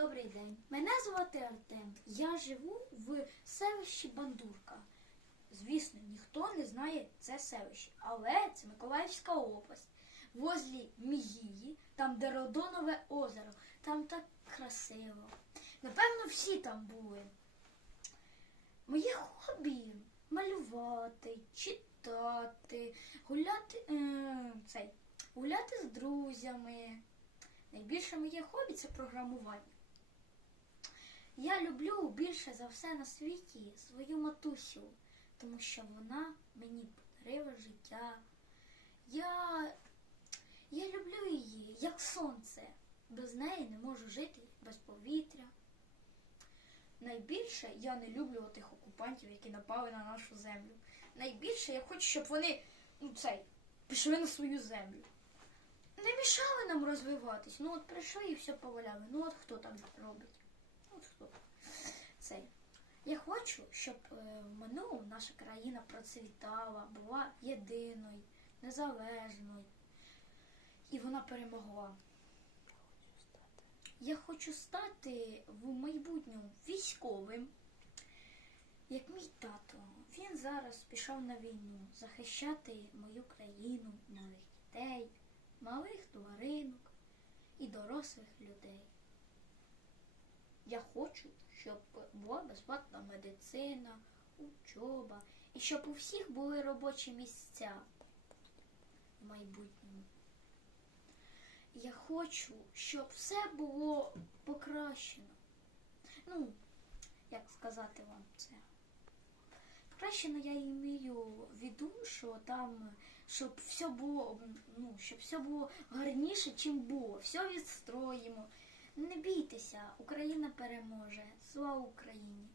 Добрий день. Мене звати Артем. Я живу в селищі Бандурка. Звісно, ніхто не знає це селище, але це Миколаївська область. Возлі Мігії, там де Родонове озеро, там так красиво. Напевно, всі там були. Моє хобі малювати, читати, гуляти, е, цей, гуляти з друзями. Найбільше моє хобі це програмування. Я люблю більше за все на світі свою матусю, тому що вона мені подарила життя. Я, я люблю її як сонце. Без неї не можу жити без повітря. Найбільше я не люблю тих окупантів, які напали на нашу землю. Найбільше я хочу, щоб вони ну, цей, пішли на свою землю. Не мішали нам розвиватись. Ну от прийшли і все поваляли. Ну от хто так робить? От. Я хочу, щоб е, в минулому наша країна процвітала, була єдиною, незалежною. І вона перемогла. Я хочу стати в майбутньому військовим, як мій тато. Він зараз пішов на війну захищати мою країну, малих дітей, малих тваринок і дорослих людей. Я хочу, щоб була безплатна медицина, учоба і щоб у всіх були робочі місця в майбутньому. Я хочу, щоб все було покращено. Ну, як сказати вам це? Покращено я імію в виду, що там, щоб все було, ну, щоб все було гарніше, чим було. Все відстроїмо. Не бійтеся, Україна переможе. Слава Україні!